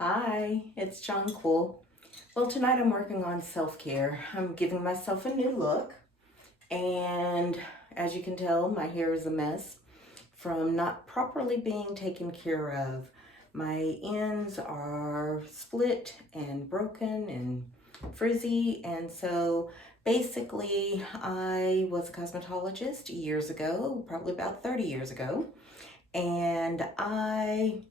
Hi, it's John Cool. Well, tonight I'm working on self-care. I'm giving myself a new look, and as you can tell, my hair is a mess from not properly being taken care of. My ends are split and broken and frizzy, and so basically I was a cosmetologist years ago, probably about 30 years ago, and I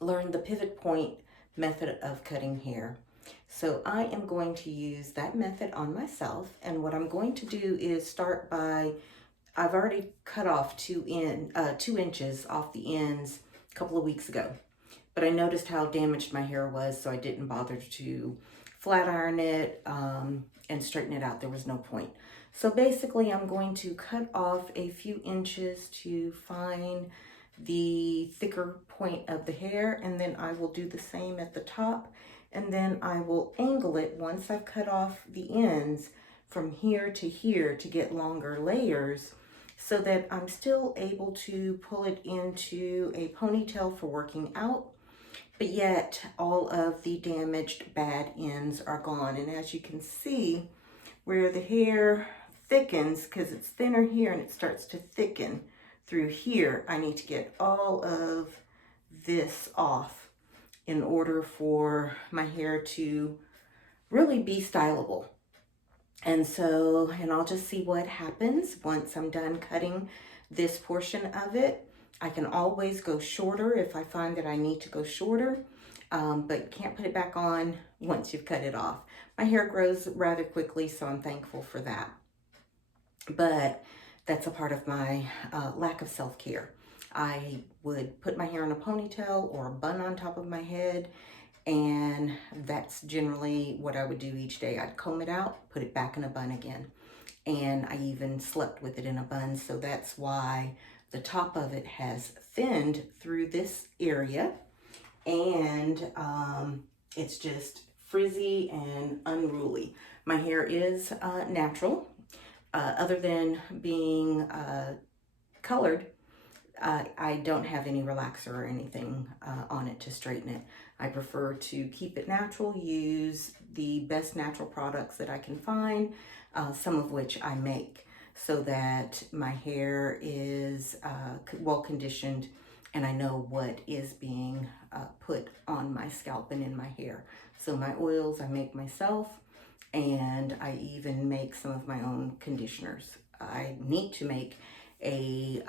learned the pivot point method of cutting hair. So I am going to use that method on myself, and what I'm going to do is start by, I've already cut off 2 inches off the ends a couple of weeks ago, but I noticed how damaged my hair was, so I didn't bother to flat iron it and straighten it out. There was no point. So basically I'm going to cut off a few inches to find the thicker point of the hair, and then I will do the same at the top, and then I will angle it once I've cut off the ends from here to get longer layers, so that I'm still able to pull it into a ponytail for working out, but yet all of the damaged bad ends are gone. And as you can see, where the hair thickens, because it's thinner here and it starts to thicken through here, I need to get all of this off in order for my hair to really be stylable. And I'll just see what happens once I'm done cutting this portion of it. I can always go shorter if I find that I need to go shorter, but can't put it back on once you've cut it off. My hair grows rather quickly, so I'm thankful for that. But that's a part of my lack of self-care. I would put my hair in a ponytail or a bun on top of my head, and that's generally what I would do each day. I'd comb it out, put it back in a bun again. And I even slept with it in a bun, so that's why the top of it has thinned through this area, and it's just frizzy and unruly. My hair is natural. Other than being colored, I don't have any relaxer or anything on it to straighten it. I prefer to keep it natural, use the best natural products that I can find, some of which I make, so that my hair is well conditioned and I know what is being put on my scalp and in my hair. So my oils I make myself, and I even make some of my own conditioners. I need to make a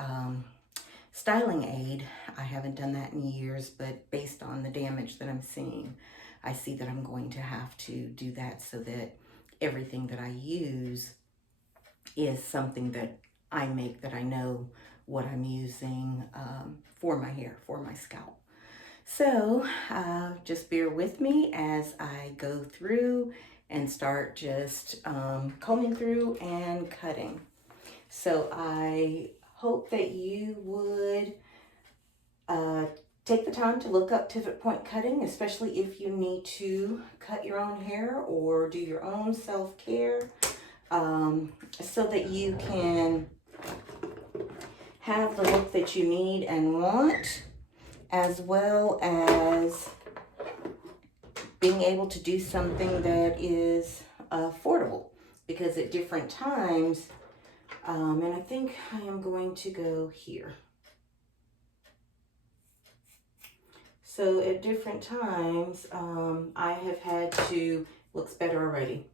styling aid. I haven't done that in years, but based on the damage that I'm seeing, I see that I'm going to have to do that, so that everything that I use is something that I make, that I know what I'm using for my hair, for my scalp. So just bear with me as I go through and start just combing through and cutting. So I hope that you would take the time to look up pivot point cutting, especially if you need to cut your own hair or do your own self-care, so that you can have the look that you need and want, as well as being able to do something that is affordable. Because at different times, and I think I am going to go here. So at different times, I have had to, looks better already.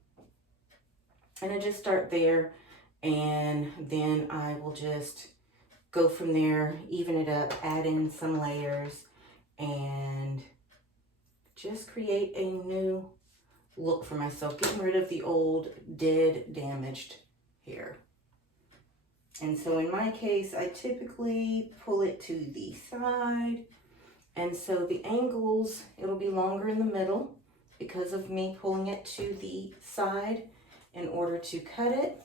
And I just start there, and then I will just go from there, even it up, add in some layers, and just create a new look for myself, getting rid of the old, dead, damaged hair. And so in my case, I typically pull it to the side. And so the angles, it'll be longer in the middle because of me pulling it to the side in order to cut it.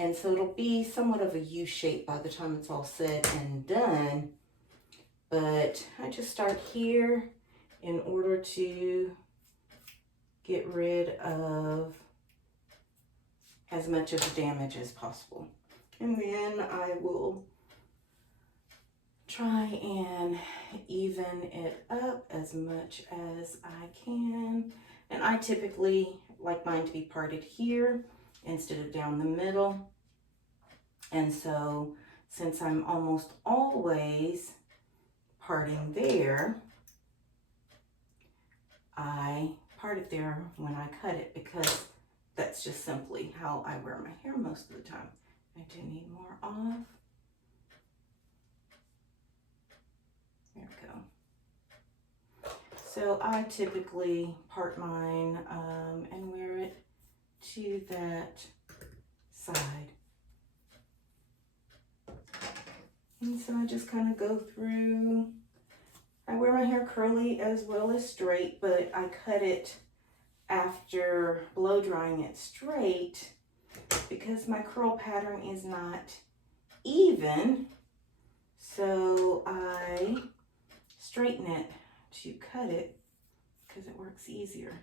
And so it'll be somewhat of a U shape by the time it's all said and done. But I just start here in order to get rid of as much of the damage as possible. And then I will try and even it up as much as I can. And I typically like mine to be parted here instead of down the middle. And so since I'm almost always parting there, I part it there when I cut it because that's just simply how I wear my hair most of the time. I do need more off. There we go. So I typically part mine and wear it to that side. And so I just kind of go through. I wear my hair curly as well as straight, but I cut it after blow drying it straight because my curl pattern is not even. So I straighten it to cut it because it works easier.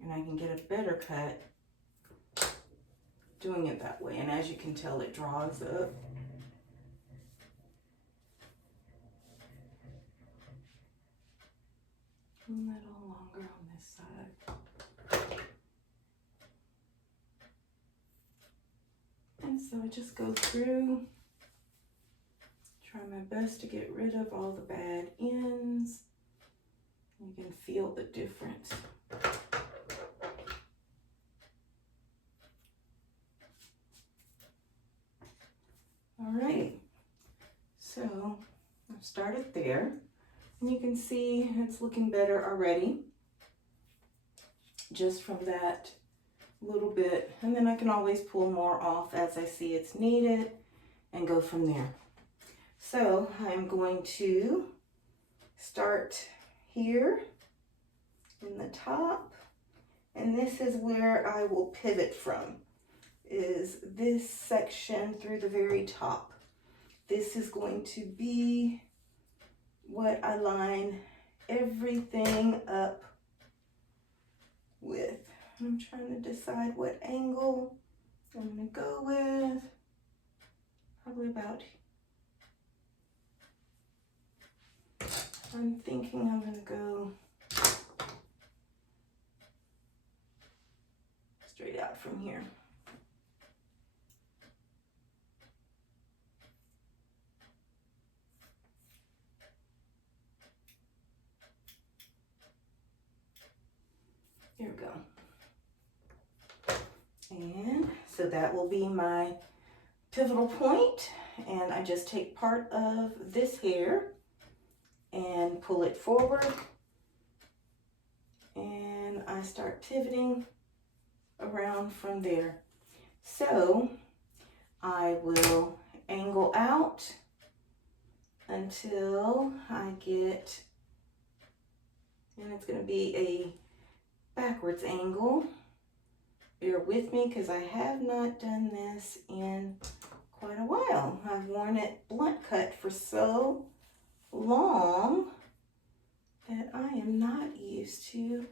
And I can get a better cut doing it that way. And as you can tell, it draws up. A little longer on this side. And so I just go through, try my best to get rid of all the bad ends. You can feel the difference. All right, so I've started there. And you can see it's looking better already, just from that little bit. And then I can always pull more off as I see it's needed and go from there. So I'm going to start here in the top. And this is where I will pivot from, is this section through the very top. This is going to be what I line everything up with. I'm trying to decide what angle I'm going to go with. Probably about, I'm thinking I'm going to go straight out from here. There we go. And so that will be my pivotal point. And I just take part of this hair and pull it forward. And I start pivoting around from there. So I will angle out until I get, and it's going to be a backwards angle. Bear with me because I have not done this in quite a while. I've worn it blunt cut for so long that I am not used to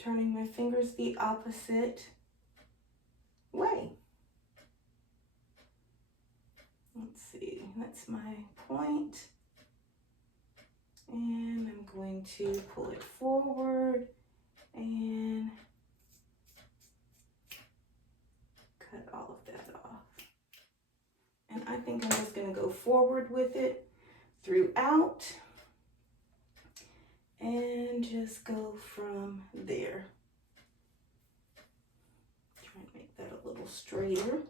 turning my fingers the opposite way. Let's see, that's my point. And I'm going to pull it forward and cut all of that off. And I think I'm just going to go forward with it throughout and just go from there. Try and make that a little straighter.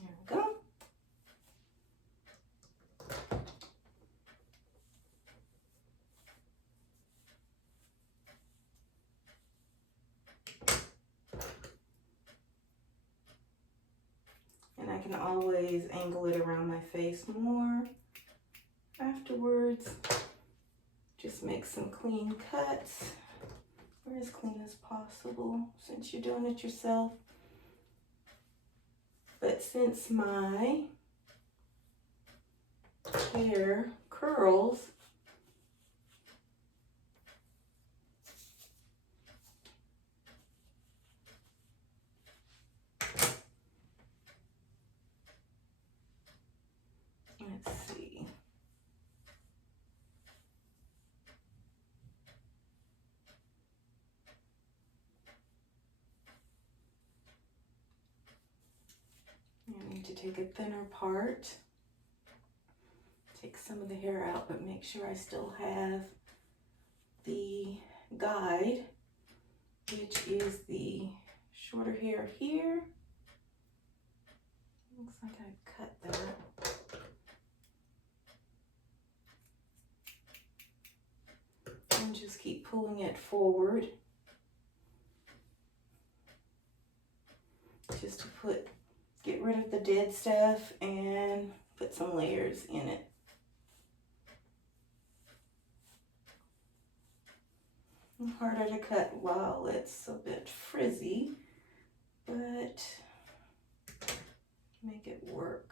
There we go. And I can always angle it around my face more afterwards. Just make some clean cuts, or as clean as possible since you're doing it yourself. But since my hair curls, need to take a thinner part, take some of the hair out, but make sure I still have the guide, which is the shorter hair here. Looks like I cut that. And just keep pulling it forward. Just to get rid of the dead stuff and put some layers in it. Harder to cut while it's a bit frizzy, but make it work.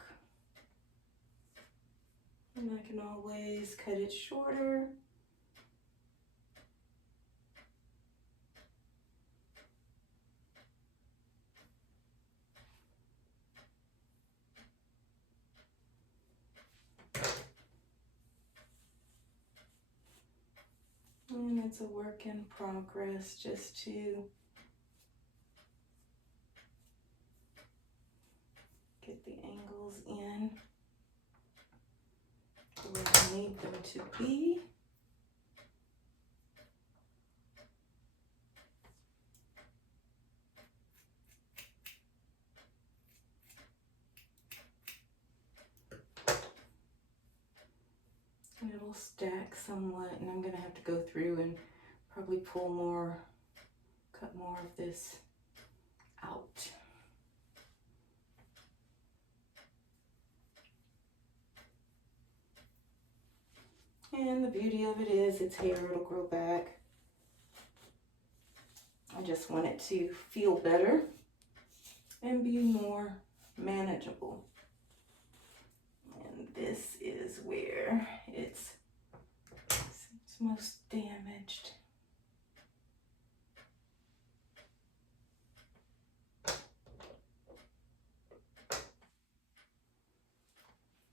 And I can always cut it shorter. And it's a work in progress just to get the angles in where I need them to be. And it'll stack somewhat, and I'm gonna have to go through and probably pull more, cut more of this out. And the beauty of it is it's hair, it'll grow back. I just want it to feel better and be more manageable. And this is where it's most damaged.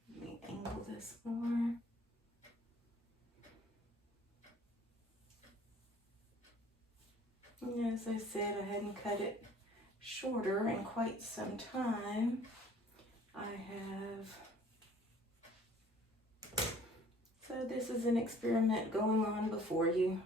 Let me angle this more. And as I said, I hadn't cut it shorter in quite some time. I have. So this is an experiment going on before you.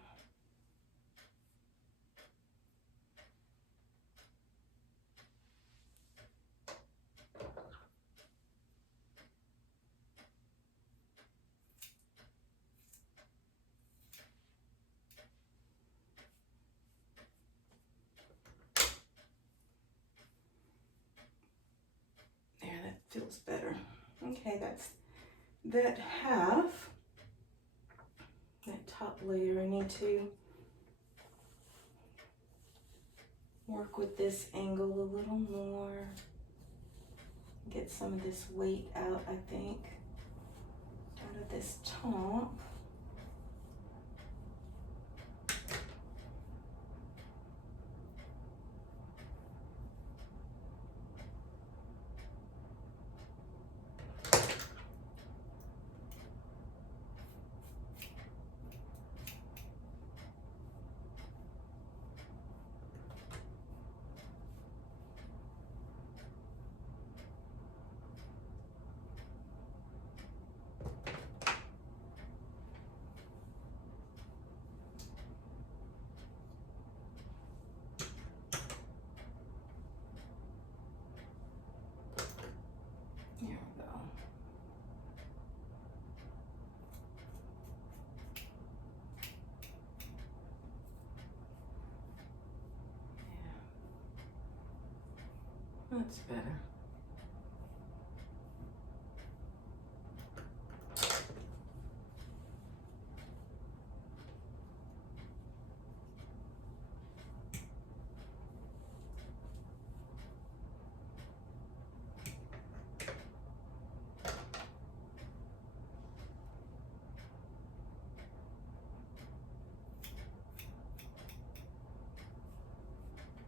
There, that feels better. Okay, that's that half. That top layer, I need to work with this angle a little more. Get some of this weight out, I think, out of this top. There we go. Yeah. That's better.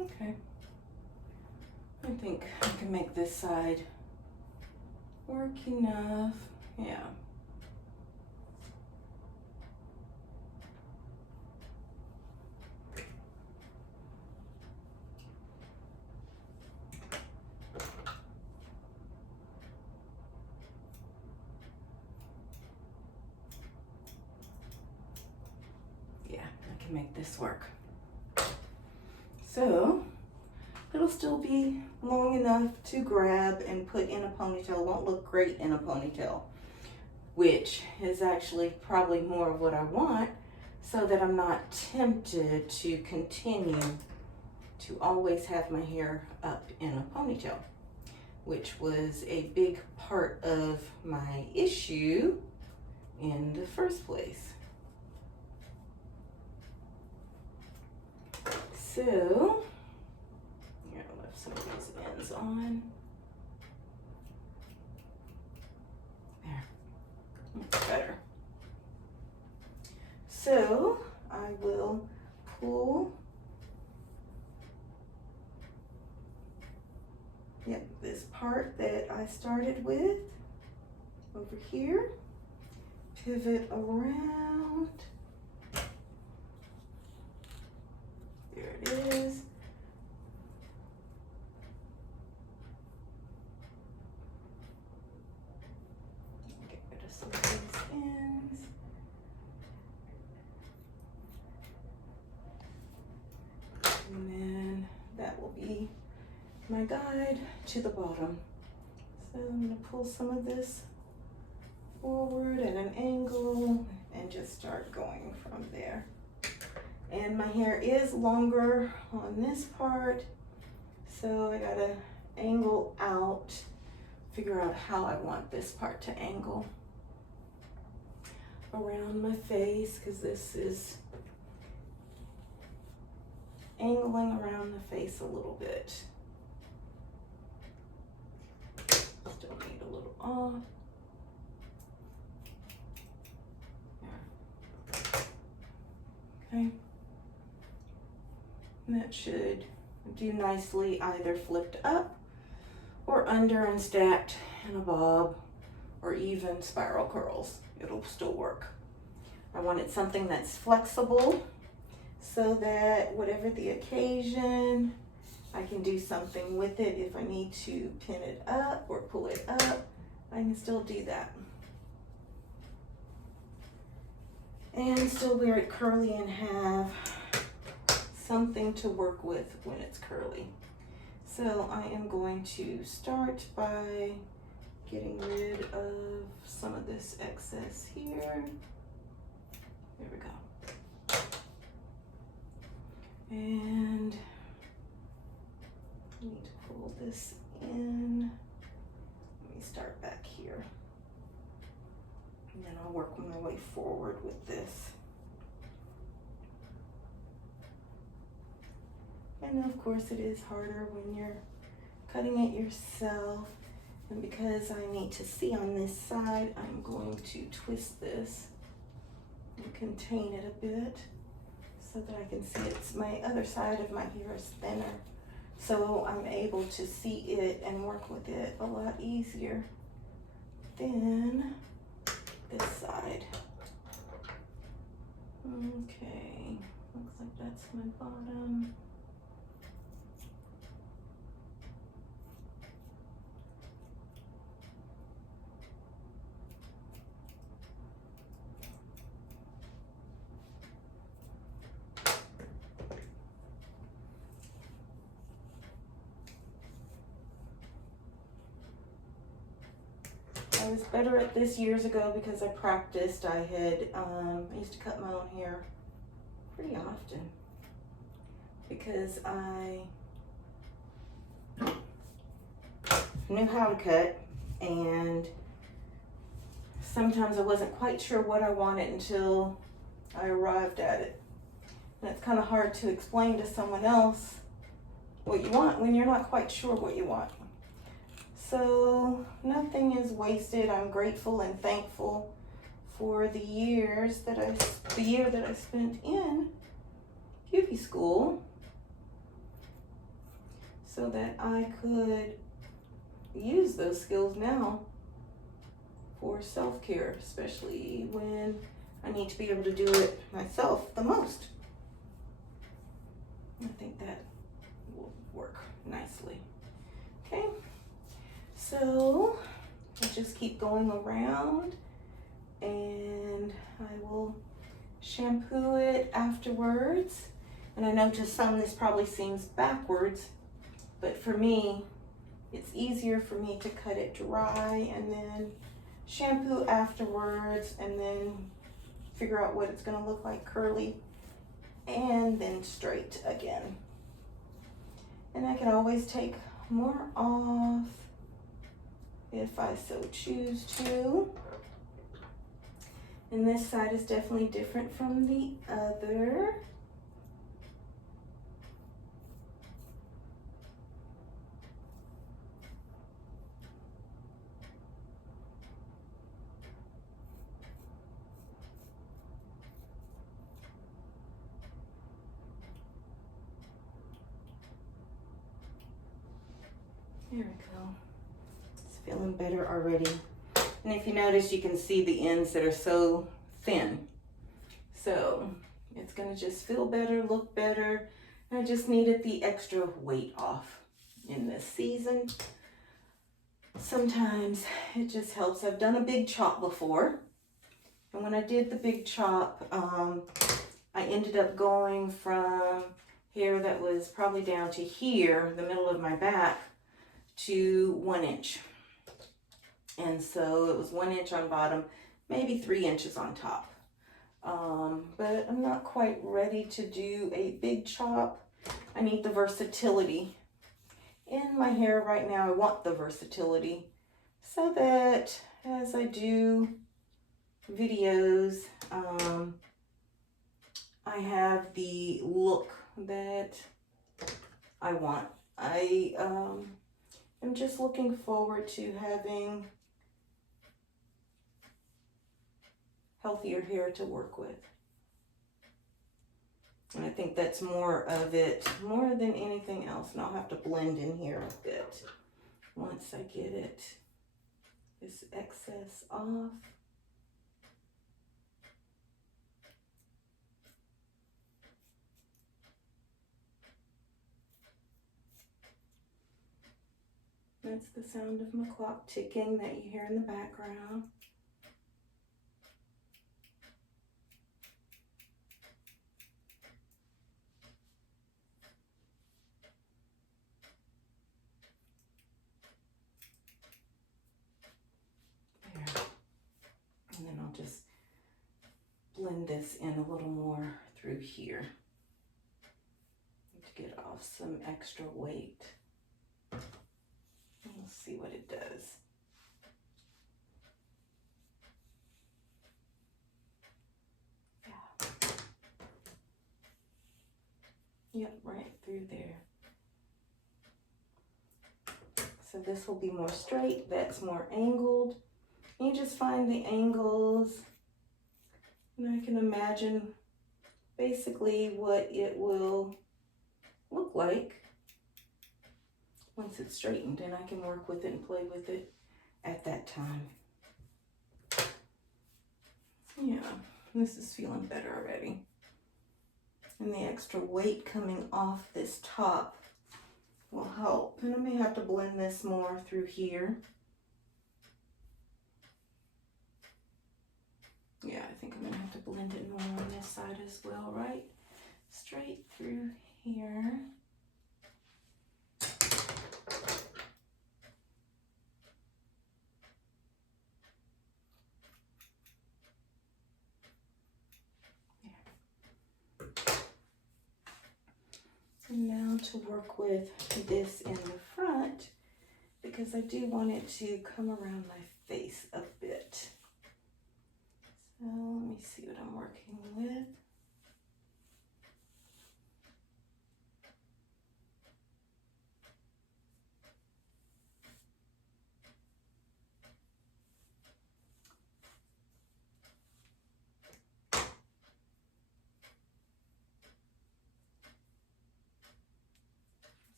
Okay. I think I can make this side work enough. Yeah. can make this work. So it'll still be long enough to grab and put in a ponytail. It won't look great in a ponytail, which is actually probably more of what I want, so that I'm not tempted to continue to always have my hair up in a ponytail, which was a big part of my issue in the first place. So, here, I'll left some of these ends on. There, that's better. So, I will pull, this part that I started with over here, pivot around. There it is. Get rid of some of these ends. And then that will be my guide to the bottom. So I'm going to pull some of this forward at an angle and just start going from there. And my hair is longer on this part, so I gotta angle out, figure out how I want this part to angle around my face, because this is angling around the face a little bit. Still need a little off. Okay. And that should do nicely either flipped up or under and stacked in a bob, or even spiral curls. It'll still work. I wanted something that's flexible so that whatever the occasion, I can do something with it. If I need to pin it up or pull it up, I can still do that. And still wear it curly and have something to work with when it's curly. So I am going to start by getting rid of some of this excess here. There we go. And I need to pull this in. Let me start back here. And then I'll work my way forward with this. And of course it is harder when you're cutting it yourself. And because I need to see on this side, I'm going to twist this and contain it a bit so that I can see it's my other side of my hair is thinner. So I'm able to see it and work with it a lot easier than this side. Okay, looks like that's my bottom. I was better at this years ago because I practiced. I used to cut my own hair pretty often because I knew how to cut, and sometimes I wasn't quite sure what I wanted until I arrived at it. And it's kind of hard to explain to someone else what you want when you're not quite sure what you want. So nothing is wasted. I'm grateful and thankful for the year that I spent in beauty school so that I could use those skills now for self-care, especially when I need to be able to do it myself the most. I think that will work nicely. Okay. So I'll just keep going around, and I will shampoo it afterwards. And I know to some this probably seems backwards, but for me, it's easier for me to cut it dry and then shampoo afterwards and then figure out what it's gonna look like curly and then straight again. And I can always take more off if I so choose to. And this side is definitely different from the other. There we go. It's feeling better already. And if you notice, you can see the ends that are so thin. So it's gonna just feel better, look better. I just needed the extra weight off in this season. Sometimes it just helps. I've done a big chop before. And when I did the big chop, I ended up going from hair that was probably down to here, the middle of my back, to 1 inch. And so it was 1 inch on bottom, maybe 3 inches on top. But I'm not quite ready to do a big chop. I need the versatility in my hair right now. I want the versatility so that as I do videos, I have the look that I want. I am just looking forward to having healthier hair to work with. And I think that's more of it, more than anything else. And I'll have to blend in here a bit once I get it, this excess off. That's the sound of my clock ticking that you hear in the background. There. And then I'll just blend this in a little more through here to get off some extra weight. We'll see what it does. Yeah. Yep, right through there. So this will be more straight, that's more angled. You just find the angles, and I can imagine basically what it will look like once it's straightened, and I can work with it and play with it at that time. Yeah, this is feeling better already. And the extra weight coming off this top will help. And I may have to blend this more through here. Yeah, I think I'm gonna have to blend it more on this side as well, right? Straight through here. And now to work with this in the front, because I do want it to come around my face a bit. So let me see what I'm working with.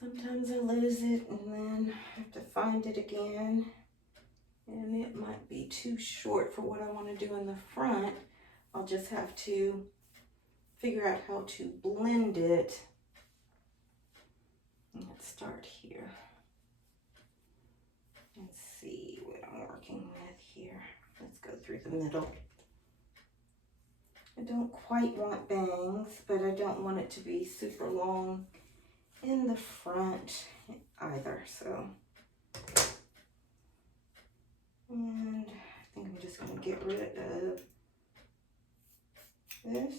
Sometimes I lose it and then have to find it again. And it might be too short for what I want to do in the front. I'll just have to figure out how to blend it. Let's start here. Let's see what I'm working with here. Let's go through the middle. I don't quite want bangs, but I don't want it to be super long in the front either, so. And I think I'm just going to get rid of this.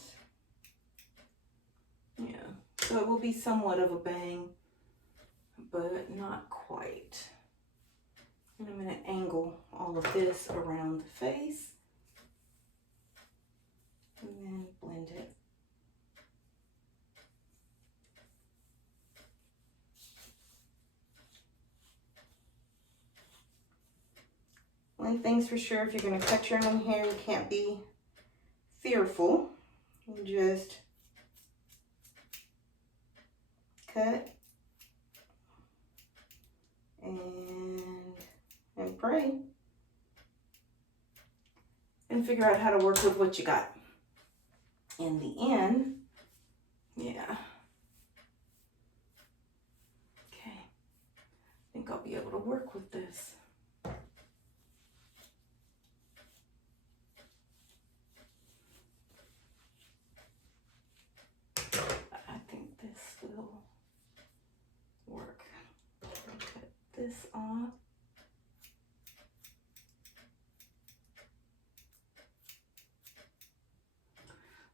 Yeah, so it will be somewhat of a bang, but not quite. And I'm going to angle all of this around the face and then blend it. One thing's for sure, if you're going to cut your own hair, you can't be fearful. You just cut and pray and figure out how to work with what you got. In the end, yeah. Okay, I think I'll be able to work with this. I think this will work. I'll cut this off.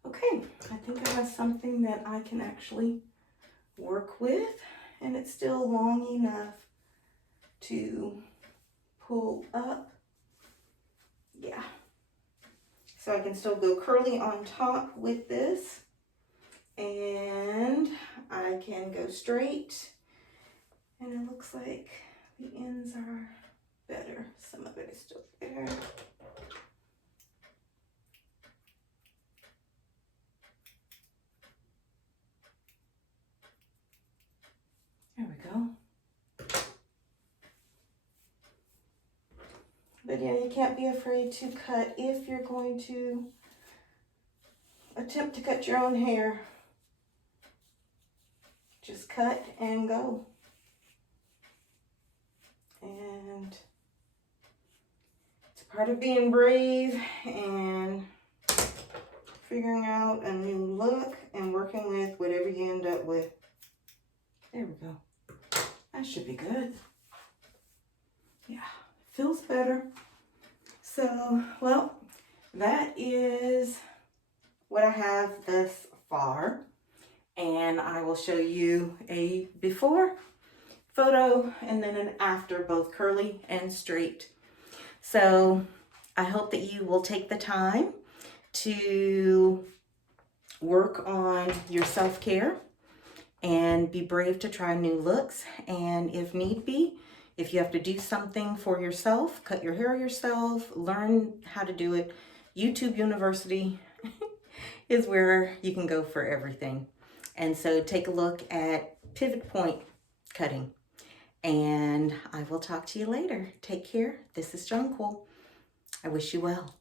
Okay, I think I have something that I can actually work with, and it's still long enough to pull up. Yeah. So I can still go curly on top with this, and I can go straight, and it looks like the ends are better. Some of it is still there. There we go. But yeah, you can't be afraid to cut if you're going to attempt to cut your own hair. Just cut and go. And it's part of being brave and figuring out a new look and working with whatever you end up with. There we go. That should be good. Yeah, feels better. So, well, that is what I have thus far. And I will show you a before photo and then an after, both curly and straight. So I hope that you will take the time to work on your self-care and be brave to try new looks. And if need be, if you have to do something for yourself, cut your hair yourself, learn how to do it, YouTube University is where you can go for everything. And so take a look at pivot point cutting. And I will talk to you later. Take care. This is Jonquil. I wish you well.